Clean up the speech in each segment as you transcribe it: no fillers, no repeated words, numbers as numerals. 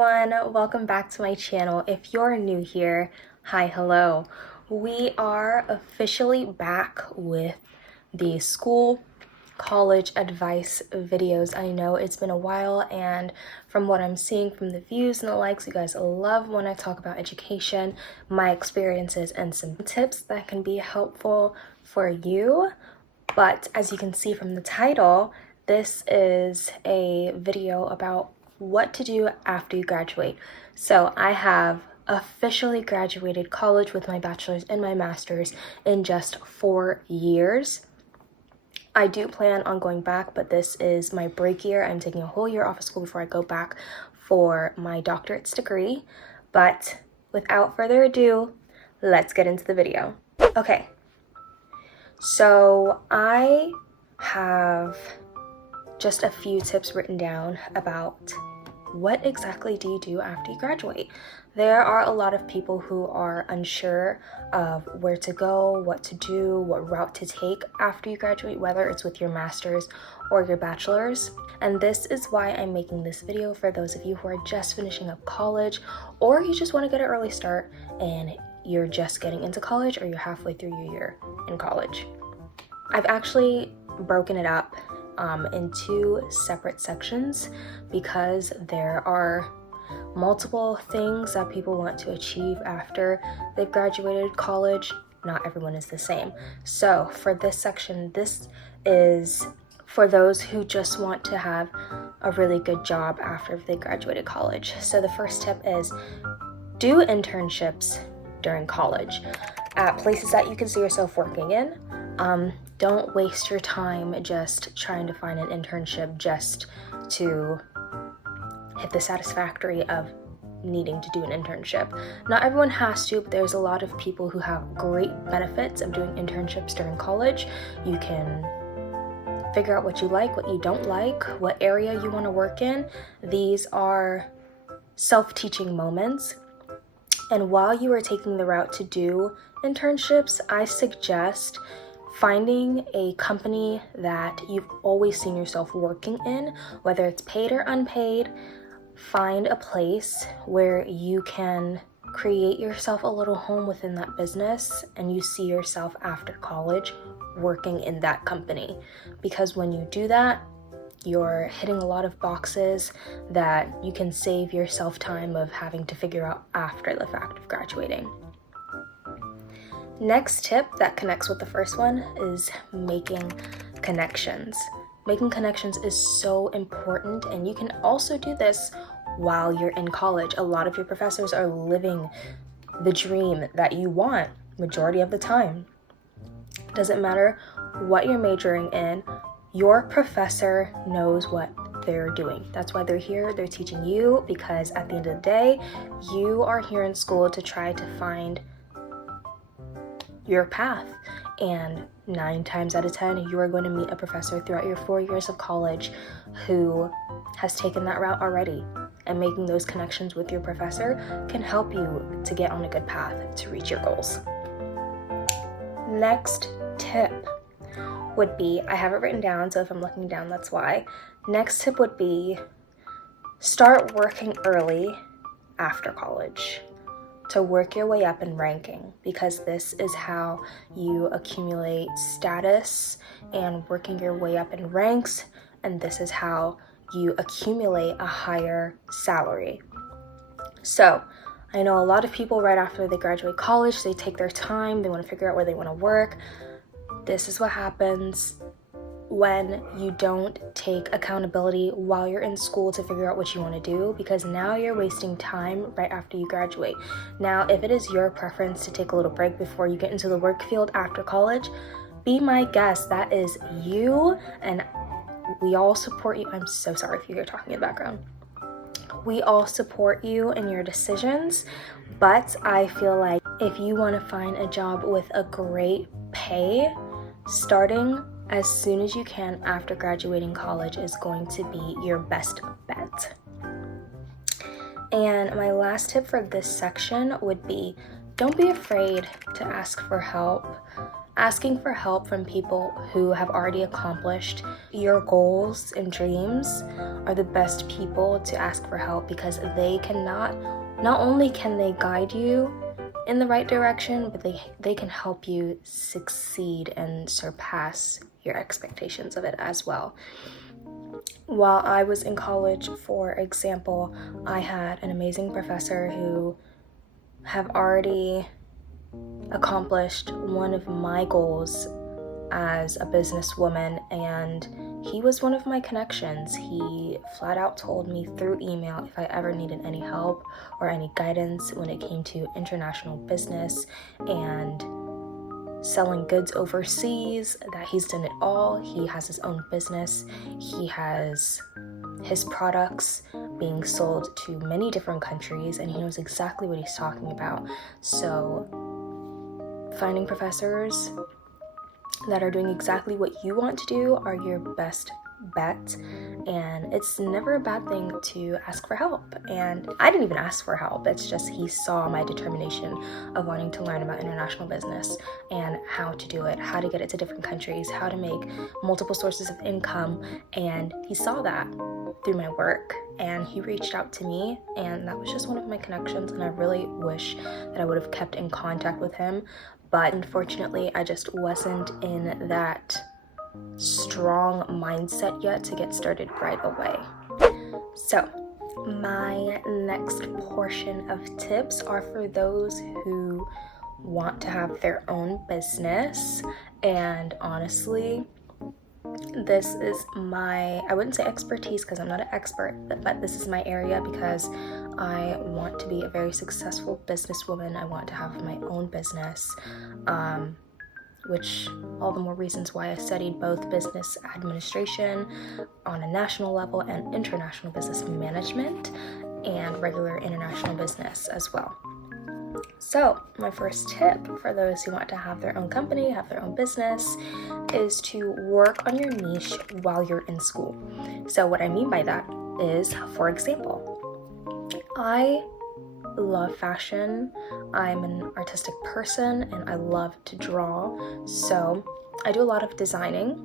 everyone, welcome back to my channel. If you're new here, hi, hello. We are officially back with the school college advice videos. I know it's been a while, and from what I'm seeing from the views and the likes, you guys love when I talk about education, my experiences, and some tips that can be helpful for you. But as you can see from the title, this is a video about what to do after you graduate. So I have officially graduated college with my bachelor's and my master's in just 4 years. I do plan on going back, but this is my break year. I'm taking a whole year off of school before I go back for my doctorate's degree. But without further ado, let's get into the video. Okay, so I have just a few tips written down about what exactly do you do after you graduate. There are a lot of people who are unsure of where to go, what to do, what route to take after you graduate, whether it's with your master's or your bachelor's. And this is why I'm making this video for those of you who are just finishing up college, or you just want to get an early start and you're just getting into college, or you're halfway through your year in college. I've actually broken it up in 2 separate sections because there are multiple things that people want to achieve after they've graduated college. Not everyone is the same. So for this section, this is for those who just want to have a really good job after they graduated college. So the first tip is do internships during college at places that you can see yourself working in. Don't waste your time just trying to find an internship just to hit the satisfactory of needing to do an internship. Not everyone has to, but there's a lot of people who have great benefits of doing internships during college. You can figure out what you like, what you don't like, what area you want to work in. These are self-teaching moments. And while you are taking the route to do internships, I suggest finding a company that you've always seen yourself working in, whether it's paid or unpaid. Find a place where you can create yourself a little home within that business and you see yourself after college working in that company. Because when you do that, you're hitting a lot of boxes that you can save yourself time of having to figure out after the fact of graduating. Next tip that connects with the first one is making connections. Making connections is so important, and you can also do this while you're in college. A lot of your professors are living the dream that you want majority of the time. Doesn't matter what you're majoring in, your professor knows what they're doing. That's why they're here. They're teaching you, because at the end of the day, you are here in school to try to find your path. And 9 times out of 10, you are going to meet a professor throughout your 4 years of college who has taken that route already. And making those connections with your professor can help you to get on a good path to reach your goals. Next tip would be, I have it written down, so if I'm looking down, that's why. Next tip would be start working early after college to work your way up in ranking, because this is how you accumulate status and working your way up in ranks, and this is how you accumulate a higher salary. So I know a lot of people right after they graduate college, they take their time, they want to figure out where they want to work. This is what happens when you don't take accountability while you're in school to figure out what you want to do, because now you're wasting time right after you graduate. Now, if it is your preference to take a little break before you get into the work field after college, be my guest. That is you, and we all support you. I'm so sorry if you hear talking in the background. We all support you in your decisions, but I feel like if you want to find a job with a great pay, starting as soon as you can after graduating college is going to be your best bet. And my last tip for this section would be don't be afraid to ask for help. Asking for help from people who have already accomplished your goals and dreams are the best people to ask for help, because they not only can they guide you in the right direction, but they can help you succeed and surpass your expectations of it as well. While I was in college, for example, I had an amazing professor who have already accomplished one of my goals as a businesswoman, and he was one of my connections. He flat out told me through email if I ever needed any help or any guidance when it came to international business and selling goods overseas, that he's done it all. He has his own business. He has his products being sold to many different countries, and he knows exactly what he's talking about. So finding professors that are doing exactly what you want to do are your best bet, and it's never a bad thing to ask for help. And I didn't even ask for help, it's just he saw my determination of wanting to learn about international business and how to do it, how to get it to different countries, how to make multiple sources of income, and he saw that through my work, and he reached out to me, and that was just one of my connections, and I really wish that I would have kept in contact with him, but unfortunately I just wasn't in that strong mindset yet to get started right away. So my next portion of tips are for those who want to have their own business, and honestly, this is I wouldn't say expertise because I'm not an expert, but this is my area because I want to be a very successful businesswoman. I want to have my own business, which all the more reasons why I studied both business administration on a national level and international business management and regular international business as well. So my first tip for those who want to have their own company, have their own business, is to work on your niche while you're in school. So what I mean by that is, for example, I love fashion. I'm an artistic person and I love to draw. So I do a lot of designing,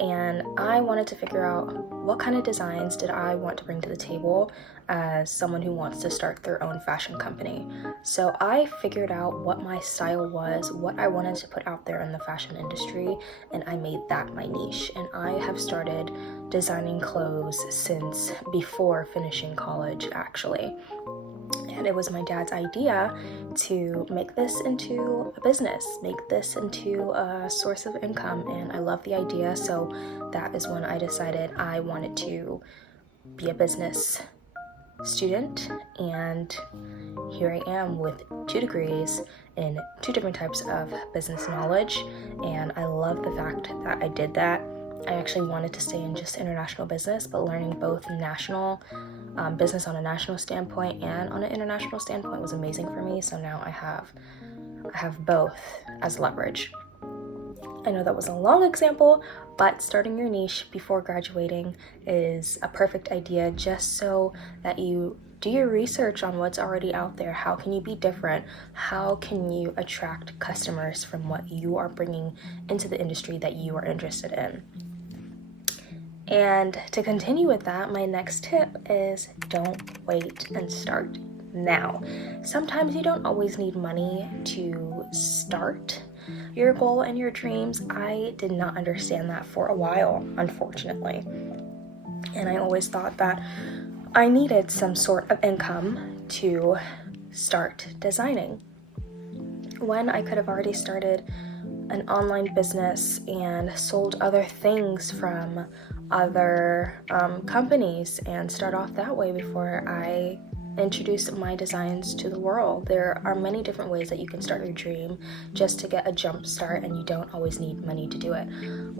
and I wanted to figure out what kind of designs did I want to bring to the table as someone who wants to start their own fashion company. So I figured out what my style was, what I wanted to put out there in the fashion industry, and I made that my niche. And I have started designing clothes since before finishing college, actually. And it was my dad's idea to make this into a business, make this into a source of income, and I love the idea. So that is when I decided I wanted to be a business student, and here I am with 2 degrees in 2 different types of business knowledge, and I love the fact that I did that. I actually wanted to stay in just international business, but learning both national business on a national standpoint and on an international standpoint was amazing for me. So now I have both as leverage. I know that was a long example, but starting your niche before graduating is a perfect idea, just so that you do your research on what's already out there. How can you be different? How can you attract customers from what you are bringing into the industry that you are interested in? And to continue with that, my next tip is don't wait and start now. Sometimes you don't always need money to start your goal and your dreams. I did not understand that for a while, unfortunately. And I always thought that I needed some sort of income to start designing, when I could have already started an online business and sold other things from other companies and start off that way before I introduce my designs to the world. There are many different ways that you can start your dream just to get a jump start, and you don't always need money to do it.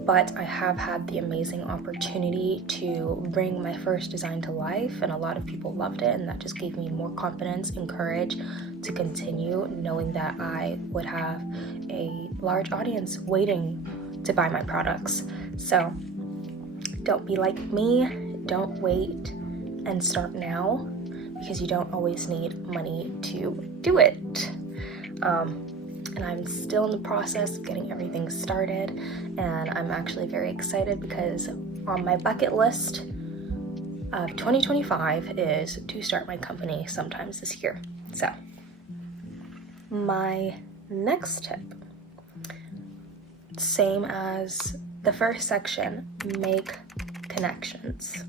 But I have had the amazing opportunity to bring my first design to life, and a lot of people loved it, and that just gave me more confidence and courage to continue, knowing that I would have a large audience waiting to buy my products. So don't be like me, don't wait, and start now, because you don't always need money to do it. And I'm still in the process of getting everything started, and I'm actually very excited because on my bucket list of 2025 is to start my company sometimes this year. So my next tip, same as the first section, make connections.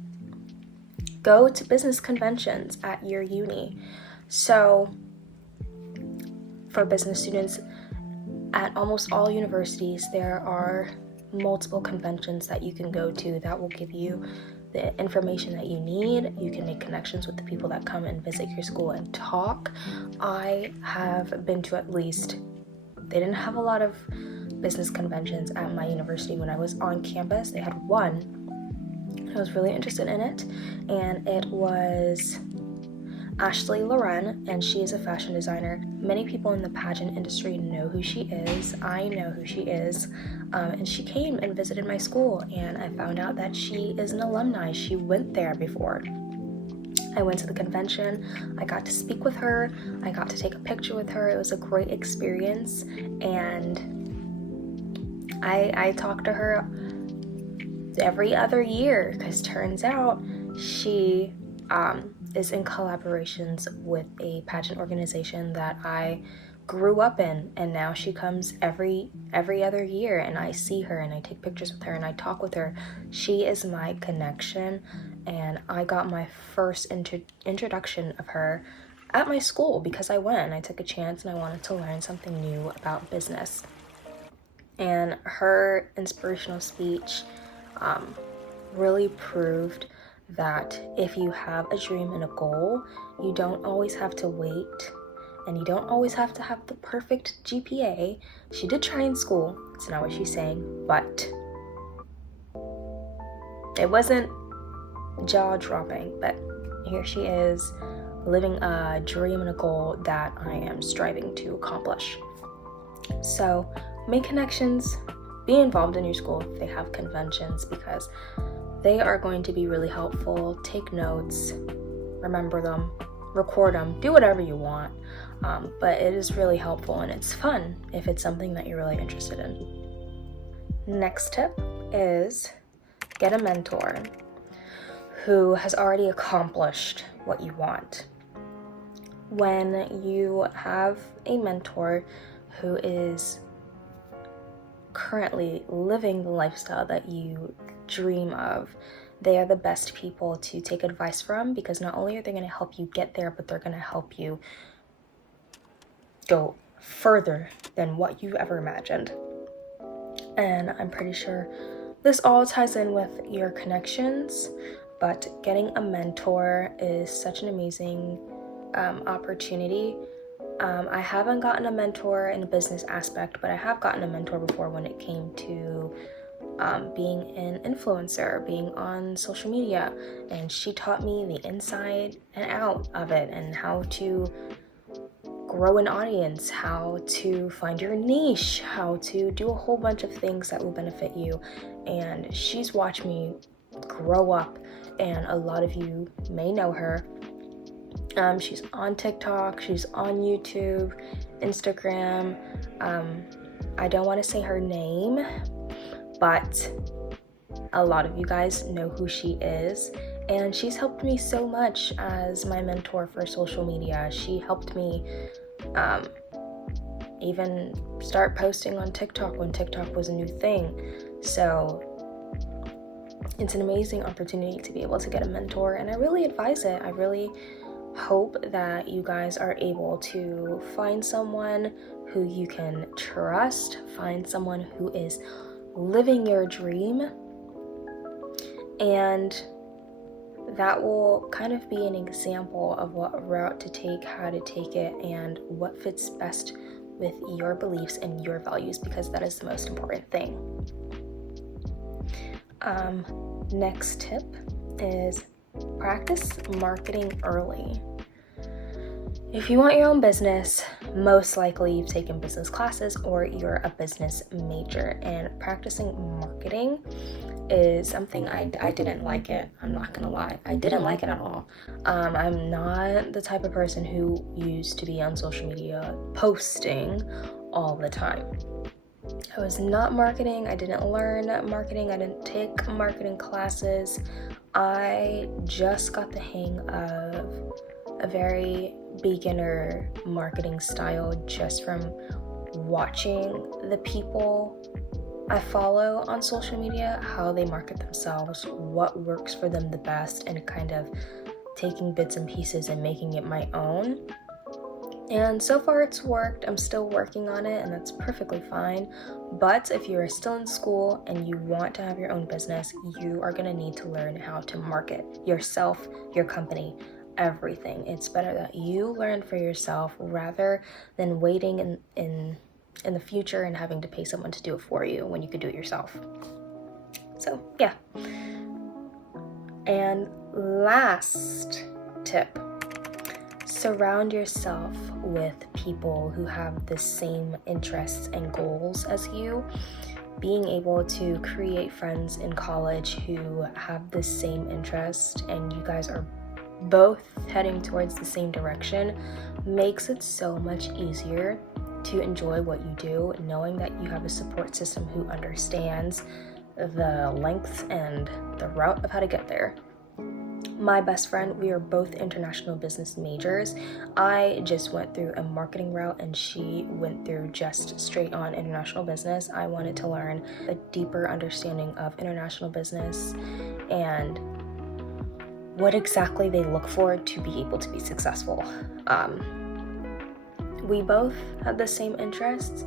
Go to business conventions at your uni. So for business students, at almost all universities, there are multiple conventions that you can go to that will give you the information that you need. You can make connections with the people that come and visit your school and talk. I have been to at least, they didn't have a lot of business conventions at my university when I was on campus. They had one. I was really interested in it, and it was Ashley Loren, and she is a fashion designer. Many people in the pageant industry know who she is. I know who she is, and she came and visited my school, and I found out that she is an alumni. She went there before. I went to the convention. I got to speak with her. I got to take a picture with her. It was a great experience, and I talk to her every other year because turns out she is in collaborations with a pageant organization that I grew up in, and now she comes every other year, and I see her and I take pictures with her and I talk with her. She is my connection, and I got my first introduction of her at my school because I went and I took a chance and I wanted to learn something new about business. And her inspirational speech really proved that if you have a dream and a goal, you don't always have to wait, and you don't always have to have the perfect GPA. She did try in school, it's not what she's saying, but it wasn't jaw-dropping. But here she is living a dream and a goal that I am striving to accomplish. So make connections, be involved in your school if they have conventions, because they are going to be really helpful. Take notes, remember them, record them, do whatever you want, but it is really helpful and it's fun if it's something that you're really interested in. Next tip is get a mentor who has already accomplished what you want. When you have a mentor who is currently living the lifestyle that you dream of, they are the best people to take advice from, because not only are they going to help you get there, but they're going to help you go further than what you ever imagined. And I'm pretty sure this all ties in with your connections, but getting a mentor is such an amazing opportunity. I haven't gotten a mentor in a business aspect, but I have gotten a mentor before when it came to being an influencer, being on social media, and she taught me the inside and out of it, and how to grow an audience, how to find your niche, how to do a whole bunch of things that will benefit you. And she's watched me grow up, and a lot of you may know her. She's on TikTok, she's on YouTube, Instagram. I don't want to say her name, but a lot of you guys know who she is, and she's helped me so much as my mentor for social media. She helped me even start posting on TikTok when TikTok was a new thing. So it's an amazing opportunity to be able to get a mentor, and I really advise it. I really hope that you guys are able to find someone who you can trust, find someone who is living your dream, and that will kind of be an example of what route to take, how to take it, and what fits best with your beliefs and your values, because that is the most important thing. Next tip is practice marketing early. If you want your own business, most likely you've taken business classes or you're a business major, and practicing marketing is something I didn't like it. I'm not gonna lie, I didn't like it at all. I'm not the type of person who used to be on social media posting all the time. I was not marketing. I didn't learn marketing. I didn't take marketing classes. I just got the hang of a very beginner marketing style just from watching the people I follow on social media, how they market themselves, what works for them the best, and kind of taking bits and pieces and making it my own. And so far it's worked. I'm still working on it, and that's perfectly fine. But if you are still in school and you want to have your own business, you are going to need to learn how to market yourself, your company, everything. It's better that you learn for yourself rather than waiting in the future and having to pay someone to do it for you when you could do it yourself. So yeah. And last tip, surround yourself with people who have the same interests and goals as you. Being able to create friends in college who have the same interest and you guys are both heading towards the same direction makes it so much easier to enjoy what you do, knowing that you have a support system who understands the length and the route of how to get there. My best friend, we are both international business majors. I just went through a marketing route and she went through just straight on international business. I wanted to learn a deeper understanding of international business and what exactly they look for to be able to be successful. We both have the same interests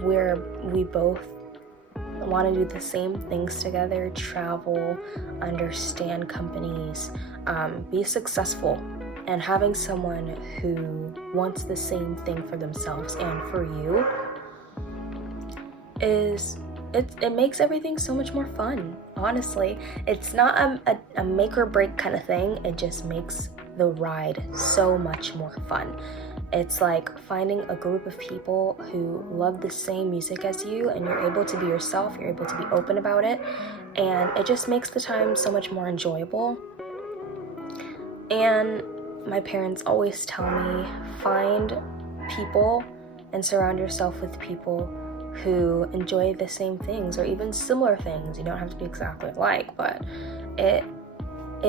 where we both want to do the same things together, travel, understand companies, be successful, and having someone who wants the same thing for themselves and for you it makes everything so much more fun. Honestly, it's not a make or break kind of thing. It just makes the ride so much more fun. It's like finding a group of people who love the same music as you, and you're able to be yourself, you're able to be open about it, and it just makes the time so much more enjoyable. And my parents always tell me, find people and surround yourself with people who enjoy the same things or even similar things. You don't have to be exactly alike, but it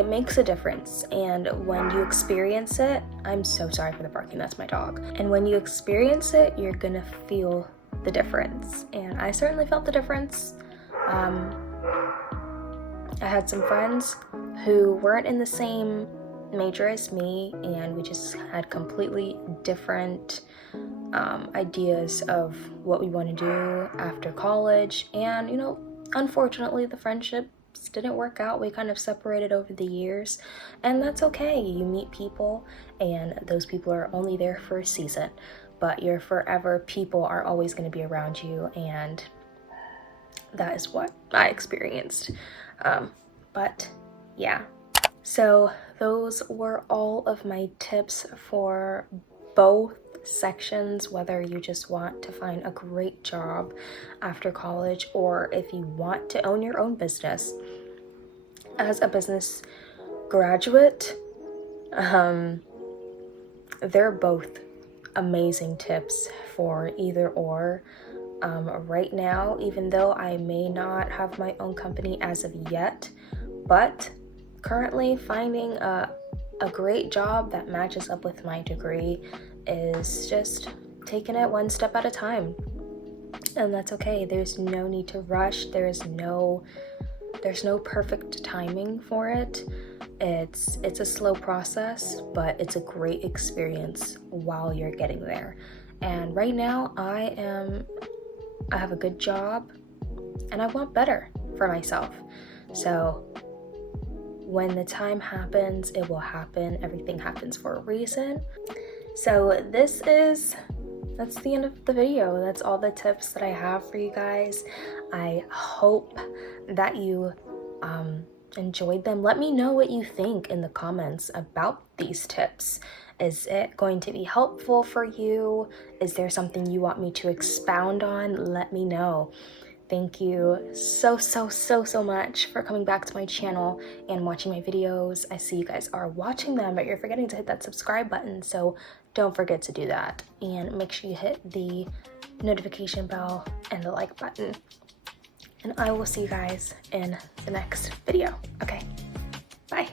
makes a difference. And when you experience it, I'm so sorry for the barking, that's my dog. And when you experience it, you're gonna feel the difference. And I certainly felt the difference. I had some friends who weren't in the same major as me, and we just had completely different ideas of what we want to do after college. And unfortunately the friendships didn't work out. We kind of separated over the years, and that's okay. You meet people and those people are only there for a season, but your forever people are always going to be around you, and that is what I experienced. But yeah, so those were all of my tips for both sections, whether you just want to find a great job after college or if you want to own your own business. As a business graduate, they're both amazing tips for either or. Right now, even though I may not have my own company as of yet, but currently finding a great job that matches up with my degree is just taking it one step at a time. And that's okay. There's no need to rush. There's no perfect timing for it. It's a slow process, but it's a great experience while you're getting there. And right now I have a good job and I want better for myself. So when the time happens, it will happen. Everything happens for a reason. So that's the end of the video. That's all the tips that I have for you guys. I hope that you enjoyed them. Let me know what you think in the comments about these tips. Is it going to be helpful for you? Is there something you want me to expound on? Let me know. Thank you so much for coming back to my channel and watching my videos. I see you guys are watching them, but you're forgetting to hit that subscribe button, so don't forget to do that. And make sure you hit the notification bell and the like button. And I will see you guys in the next video. Okay, bye.